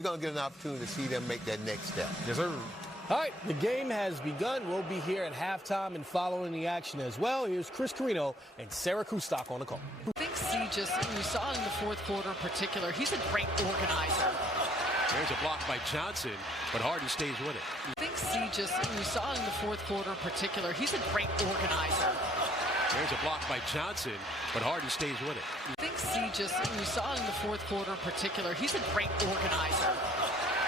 You're going to get an opportunity to see them make that next step. Yes, sir. All right, the game has begun. We'll be here at halftime and following the action as well. Here's Chris Carino and Sarah Kustok on the call. I think we saw in the fourth quarter in particular, he's a great organizer. There's a block by Johnson, but Harden stays with it. I think we saw in the fourth quarter in particular, he's a great organizer. There's a block by Johnson, but Harden stays with it. I think we saw in the fourth quarter in particular, he's a great organizer.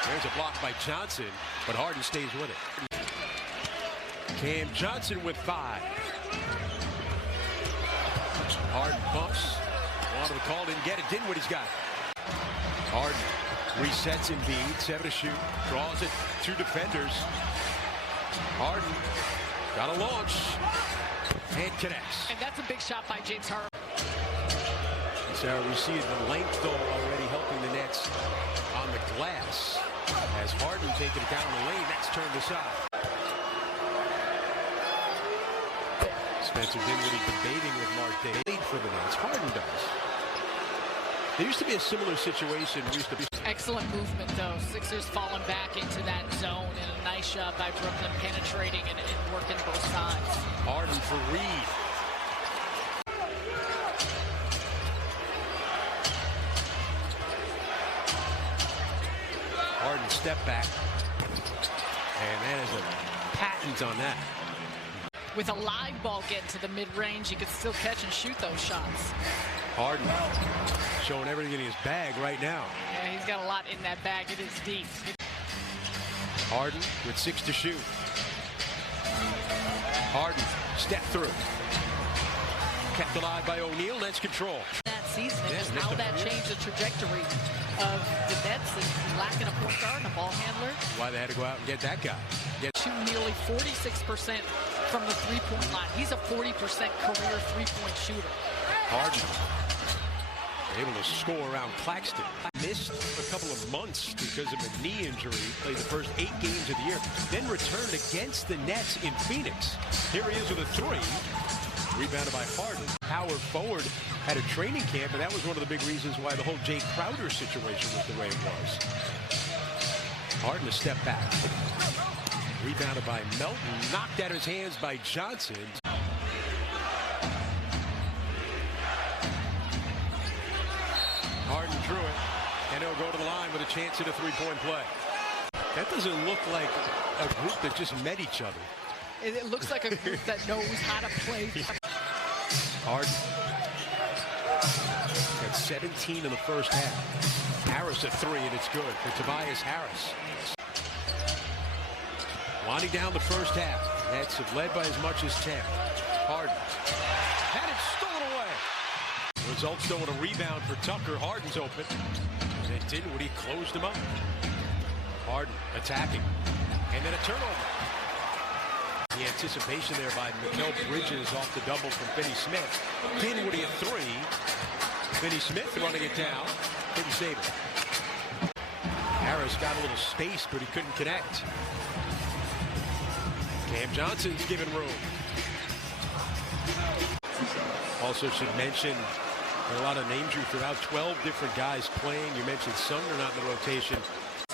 There's a block by Johnson, but Harden stays with it. Cam Johnson with 5. Harden bumps. Wanted the call, didn't get it. Dinwiddie's got it. Harden resets Embiid, 7 to shoot. Draws it, 2 defenders. Harden got a launch and connects. And that's a big shot by James Harden. So we see the length though already helping the Nets on the glass. As Harden taking it down the lane, that's turned aside. Spencer Dinwiddie debating with Mark Davis for the Nets. Harden does. There used to be a similar situation. Excellent movement, though. Sixers falling back into that zone, and a nice shot by Brooklyn penetrating and working both sides. Harden for Reed. Harden step back. And that is a patent on that. With a live ball getting to the mid-range, you could still catch and shoot those shots. Harden showing everything in his bag right now. Yeah, he's got a lot in that bag. It is deep. Harden with 6 to shoot. Harden step through. Kept alive by O'Neal. Nets control. That season, and just how that changed the trajectory of the Nets and lacking a point guard and a ball handler. Why they had to go out and get that guy. Shooting nearly 46% from the three-point line. He's a 40% career three-point shooter. Harden able to score around Claxton. Missed a couple of months because of a knee injury. Played the first 8 games of the year. Then returned against the Nets in Phoenix. Here he is with a 3. Rebounded by Harden. Power forward had a training camp, and that was one of the big reasons why the whole Jay Crowder situation was the way it was. Harden to step back. Rebounded by Melton. Knocked out of his hands by Johnson. Harden drew it, and he'll go to the line with a chance at a 3-point play. That doesn't look like a group that just met each other. It looks like a group that knows how to play. Harden at 17 in the first half. Harris at 3, and it's good for Tobias Harris. Winding down the first half. Nets have led by as much as 10. Harden had it stolen away. Results though in a rebound for Tucker. Harden's open. And it didn't when he closed him up. Harden attacking. And then a turnover. The anticipation there by Mikal Bridges off the double from Finney Smith. Dinwiddie at 3. Finney Smith running it down. Couldn't save it. Harris got a little space, but he couldn't connect. Cam Johnson's given room. Also should mention there are a lot of names you threw out. 12 different guys playing. You mentioned some are not in the rotation.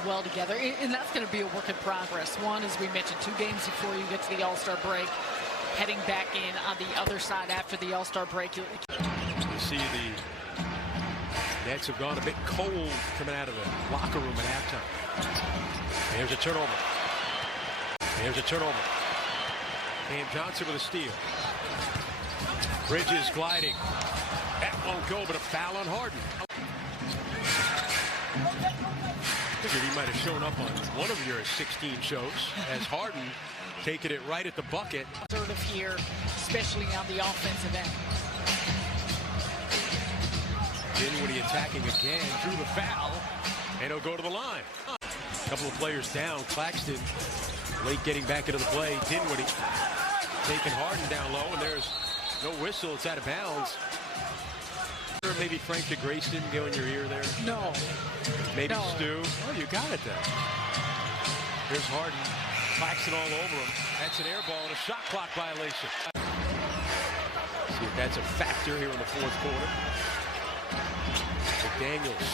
Well together, and that's going to be a work in progress. One, as we mentioned, 2 games before you get to the All-Star break. Heading back in on the other side after the All-Star break. You see the Nets have gone a bit cold coming out of the locker room at halftime. There's a turnover. There's a turnover. Cam Johnson with a steal. Bridges gliding. That won't go, but a foul on Harden. Figured he might have shown up on one of your 16 shows as Harden taking it right at the bucket. Assertive here, especially on the offensive end. Dinwiddie attacking again, drew the foul, and he'll go to the line. A couple of players down. Claxton late getting back into the play. Dinwiddie taking Harden down low, and there's no whistle. It's out of bounds. Maybe Frank DeGrace didn't go in your ear there? No. Maybe no. Stu? Oh, you got it then. Here's Harden. Claxton all over him. That's an air ball and a shot clock violation. See if that's a factor here in the fourth quarter. McDaniels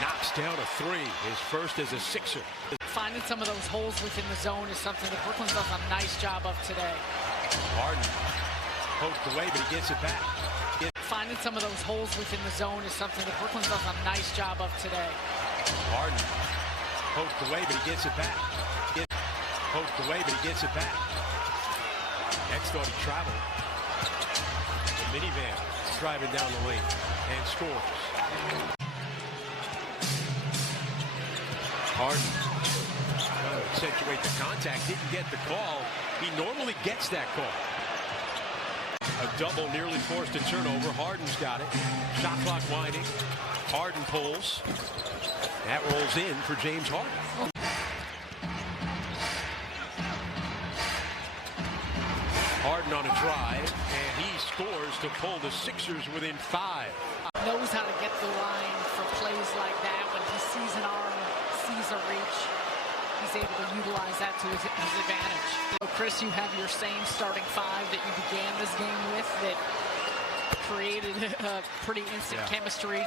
Knocks down a three, his first as a Sixer. Finding some of those holes within the zone is something that Brooklyn does a nice job of today. Harden poked away, but he gets it back. Finding some of those holes within the zone is something that Brooklyn does a nice job of today. Harden poked away, but he gets it back. Poked away, but he gets it back. Next thought he traveled. The minivan driving down the lane and scores. Harden trying to accentuate the contact, didn't get the call. He normally gets that call. A double nearly forced a turnover. Harden's got it. Shot clock winding. Harden pulls. That rolls in for James Harden. Harden on a drive, and he scores to pull the Sixers within 5. Knows how to get the line for plays like that. When he sees an arm, sees a reach, he's able to utilize that to his advantage. So Chris, you have your same starting 5 that you began this game with that created a pretty instant chemistry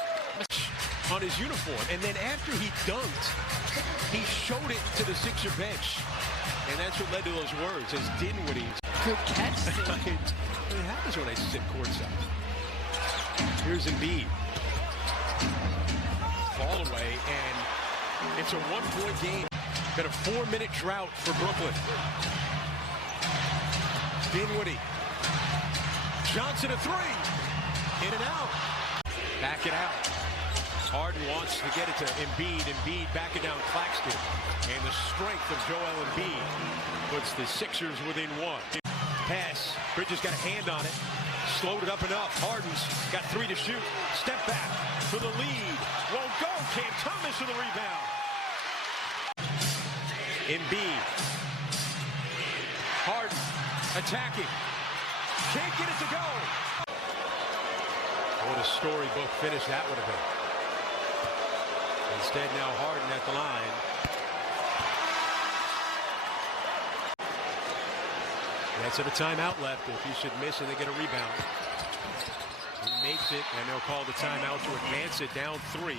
on his uniform. And then after he dunked, he showed it to the Sixer bench. And that's what led to those words as Dinwiddie. Good catch. It happens when I sit courtside. Here's Embiid. Fall away, and it's a 1-point game. Got a 4-minute drought for Brooklyn. Dinwiddie. Johnson a 3. In and out. Back it out. Harden wants to get it to Embiid. Embiid backing down Claxton. And the strength of Joel Embiid puts the Sixers within 1. Pass. Bridges got a hand on it. Slowed it up enough. Harden's got 3 to shoot. Step back for the lead. Won't go. Cam Thomas for the rebound. Embiid. Harden attacking. Can't get it to go. What a storybook finish that would have been. Instead, now Harden at the line. That's at a timeout left. If he should miss it, they get a rebound. He makes it, and they'll call the timeout to advance it down 3.